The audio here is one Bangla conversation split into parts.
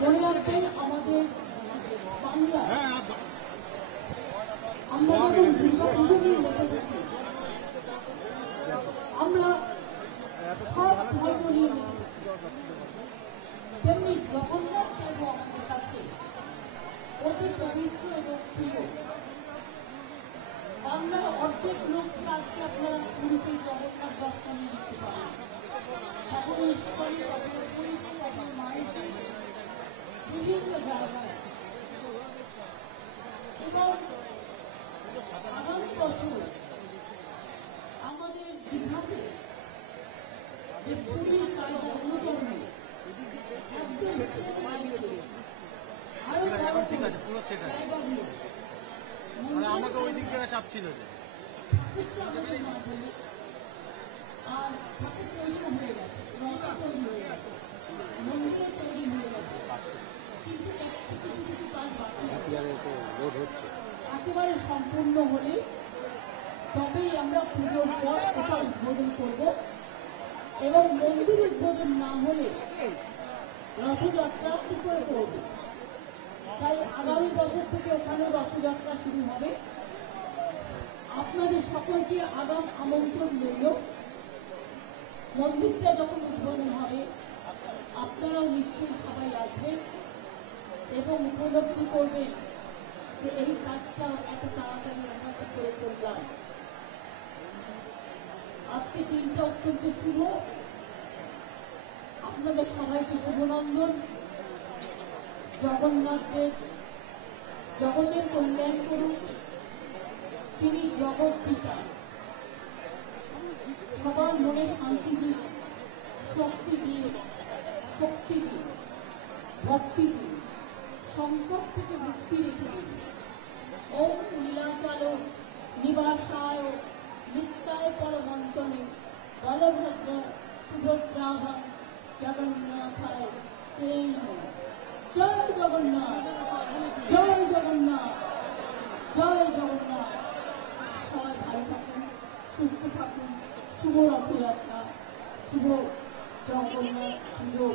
মনে রাখবেন আমাদের বাংলা আমরা যখন দুর্গা পুজো নিয়ে লেগে থাকি আমরা সব ধর্ম নিয়ে তেমনি জগন্নাথ দেব আমাদের কাছে অতি পবিত্র এবং প্রিয়। বাংলার অর্ধেক লোককে আজকে আপনারা পুরীতে জগন্নাথ দর্শনে দিতে পারেন। এখন ঈশ্বরী তাদের পুরীতে তাদের মায়েতে বিভিন্ন জায়গায় এবং আগামী বছর আমাদের বিভাগে যে পুরীর কায়দা অনুকরণে আমাকে ওই দিক থেকে চাপ ছিল যে আর ঠাকুর তৈরি হয়ে গেছে, রঙা তৈরি হয়ে গেছে, মন্দিরও তৈরি হয়ে গেছে, কিন্তু কিছু কিছু কাজ বাকি আছে। একেবারে সম্পূর্ণ হলে তবেই আমরা পুজোর পর ওটা উদ্বোধন করব এবং মন্দির উদ্বোধন না হলে রথযাত্রা কি করে করব। তাই আগামী বছর থেকে ওখানে রথযাত্রা শুরু হবে। আপনাদের সকলকে আগাম আমন্ত্রণ রইল। মন্দিরটা যখন উদ্বোধন হবে আপনারাও নিশ্চয়ই সবাই আসবেন এবং উপলব্ধি করবেন যে এই কাজটা এত তাড়াতাড়ি আমরা করে করলাম। আজকে দিনটা অত্যন্ত শুভ। আপনাদের সবাইকে শুভনন্দন। জগন্নাথের জগতের কল্যাণ করুন। তিনি জগৎ পিতা, সবার মনে শান্তি দিন, শক্তি দিয়ে, শক্তি দিন, ভক্তি দিন, সংকট থেকে মুক্তি রেখে দিন। ওম লীলাচালো নিবাসায় নিত্যায় পরমন্তনে বলভদ্র সুভদ্রাহ জগন্নাথায় সেই জয় জগন্নাথ, জয় জগন্নাথ, জয় জগন্নাথ। সবাই ভালো থাকুন, সুস্থ থাকুন। শুভ রথযাত্রা, শুভ জগন্নাথ পুজো,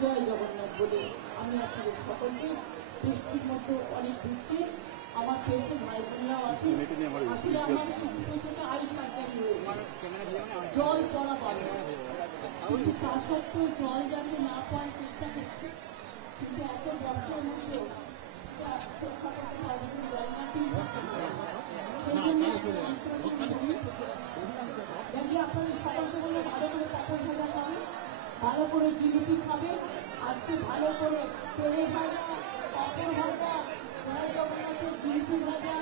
জয় জগন্নাথ বলে আমি আপনাদের সকলকে বৃষ্টির মতো অনেক দিচ্ছে। আমার পেশে ভাই বোনেরাও আছে। আসলে আমার পেশাটা আই সার্জারি হয়েছে, জল পড়া পারে কিন্তু তা সত্ত্বেও জল যাতে না পাওয়ার চেষ্টা করছে। কিন্তু এত বছর মতো আপনাদের সকলকে বলে ভালো করে কাপড় ভাজা খাবে, ভালো করে জিলিপি খাবে, আজকে ভালো করে তেলে ভাজা, পাপড় ভাজা, জয় জগন্নাথের জিলিপি ভাজা,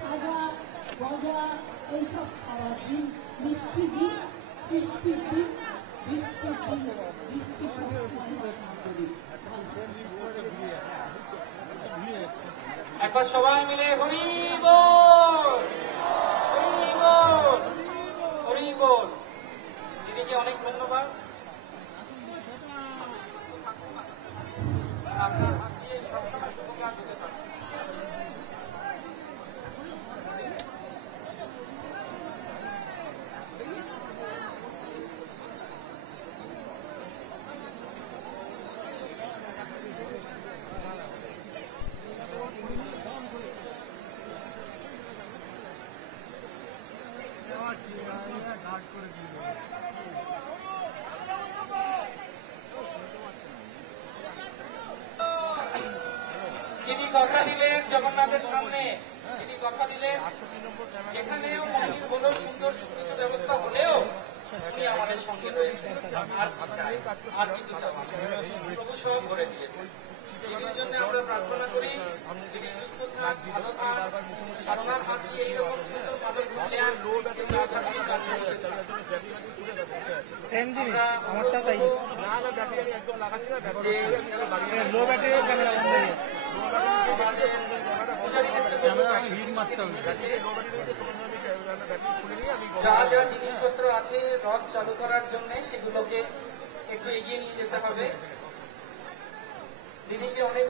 খাজা, গজা এইসব খাওয়ার দিন, মিষ্টি দিন, সৃষ্টির দিন, বৃষ্টির দিন, বৃষ্টি একবার সবাই মিলে হরি বল, হরি বল, হরি বল। দিদিকে অনেক ধন্যবাদ। আপনার হাত দিয়ে সবসময় শুভকাজ হতে পারে। যিনি কথা দিলেন জগন্নাথের সামনে, যিনি কথা দিলেন এখানেও মন্দির হলো, সুন্দর সুন্দর ব্যবস্থা হলেও উনি আমাদের সঙ্গে রয়েছেন। আর কিছু প্রভু সব করে দিয়েছেন। এই জন্য আমরা প্রার্থনা করি তিনি সুস্থ থাক, ভালো থাক, করোনার হাত দিয়ে এইরকম সুন্দর মাদক আমারটা তাই একদম লাগাচ্ছি না, লো ব্যাটারি যা যা জিনিসপত্র আছে রথ চালু করার জন্য সেগুলোকে একটু এগিয়ে নিয়ে যেতে হবে। দিদিকে অনেক